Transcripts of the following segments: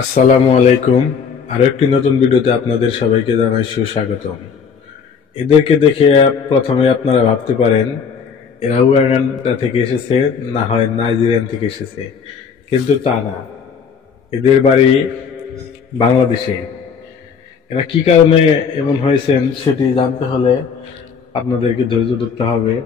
আসসালামু আলাইকুম। আরো একটি নতুন ভিডিওতে আপনাদের সবাইকে জানাই সুস্বাগতম। এদেরকে দেখে প্রথমে আপনারা ভাবতে পারেন এরা উগান্ডা থেকে এসেছে, না হয় নাইজেরিয়ান থেকে এসেছে, কিন্তু তা না। এদের বাড়ি বাংলাদেশে। এরা কি কারণে এমন হয়েছেন সেটি জানতে হলে আপনাদেরকে ধৈর্য ধরতে হবে।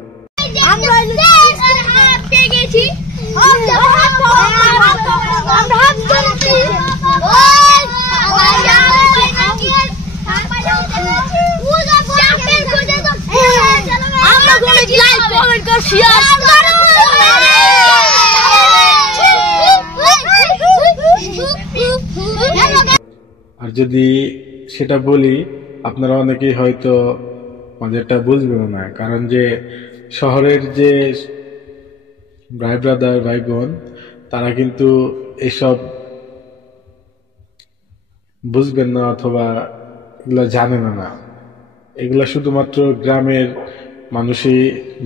আর যদি সেটা বলি আপনারা অনেকেই হয়তো এটা বুঝবেন না, কারণ যে শহরের যে ভাই ব্রাদার ভাই বোন তারা কিন্তু এসব বুঝবেন না অথবা এগুলো জানেন না। এগুলা শুধুমাত্র গ্রামের মানুষই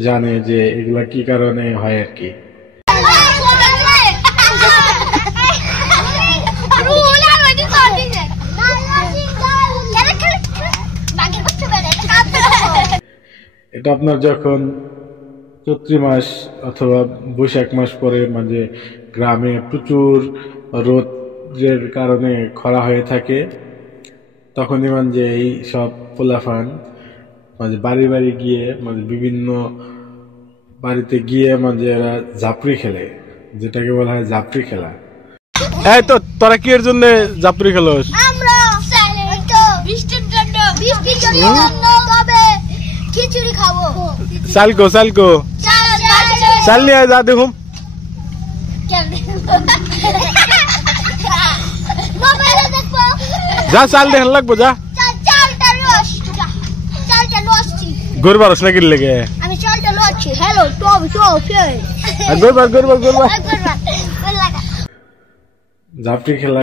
জানে যে এগুলা কি কারণে হয় আর কি। এটা আপনার যখন চৈত্র মাস অথবা বৈশাখ মাস পরে মাঝে গ্রামে প্রচুর রোদের কারণে খরা হয়ে থাকে, তখনই যে এই সব পোলাফান বাড়ি বাড়ি গিয়ে বিভিন্ন বাড়িতে গিয়ে এরা জাপড়ি খেলে, যেটাকে বলা হয় জাপড়ি খেলা। এই তো তোরা কি এর জন্য জাপড়ি খেলোস? আমরা বৃষ্টির জন্য তবে খিচুড়ি খাবো। চালকো চাল নিয়ে যা দেখুন। যা চাল দেখেন লাগবো, যা গরবার না কি লেগে আমি চালটা লচ্ছি। হ্যালো গরবার জাপটি খেলা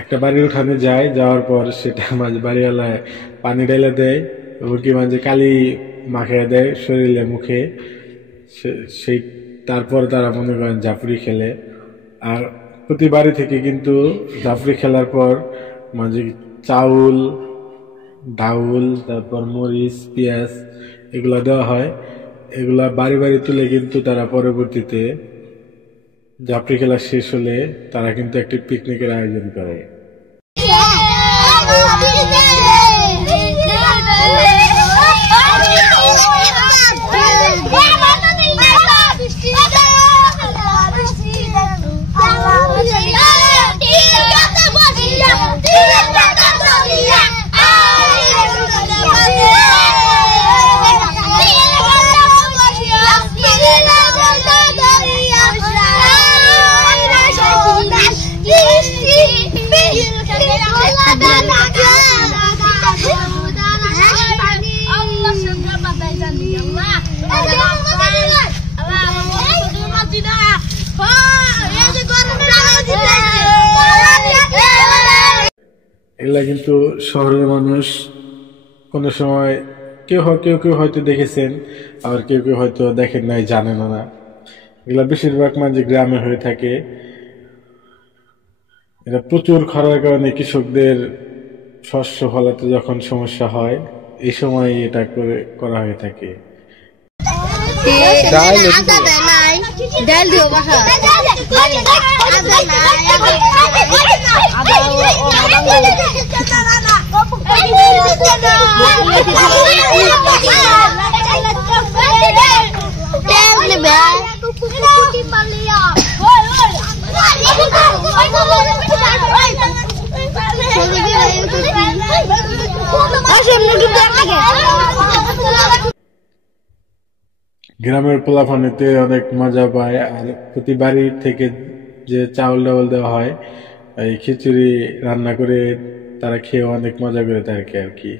একটা বাড়ির উঠানে যায়, যাওয়ার পর সেটা বাড়িওয়ালায় পানি ঢেলে দেয়, এমনকি কালি মাখিয়ে দেয় শরীরে মুখে। সেই তারপর তারা মনে করেন জাফরি খেলে। আর প্রতি বাড়ি থেকে কিন্তু জাফরি খেলার পর চাউল, ডাউল, তারপর মরিচ, পেঁয়াজ এগুলা দেওয়া হয়। এগুলা বাড়ি বাড়ি তুলে কিন্তু তারা পরবর্তীতে জাফরি খেলা শেষ হলে তারা কিন্তু একটি পিকনিকের আয়োজন করে। এগুলা কিন্তু শহরের মানুষ কোন সময় কেউ কেউ হয়তো দেখেছেন, আবার কেউ কেউ হয়তো দেখেন নাই, জানেন না। এগুলা বেশিরভাগ গ্রামে হয়ে থাকে। এটা প্রচুর খরার কারণে কৃষকদের শস্য ফলাতে যখন সমস্যা হয়, এই সময় এটা করা হয়ে থাকে। গ্রামের পোলাপানিতে অনেক মজা পায়। আর প্রতি বাড়ি থেকে যে চাউল ডাউল দেওয়া হয়, এই খিচুড়ি রান্না করে তারা খেয়ে অনেক মজা করে থাকে আর কি।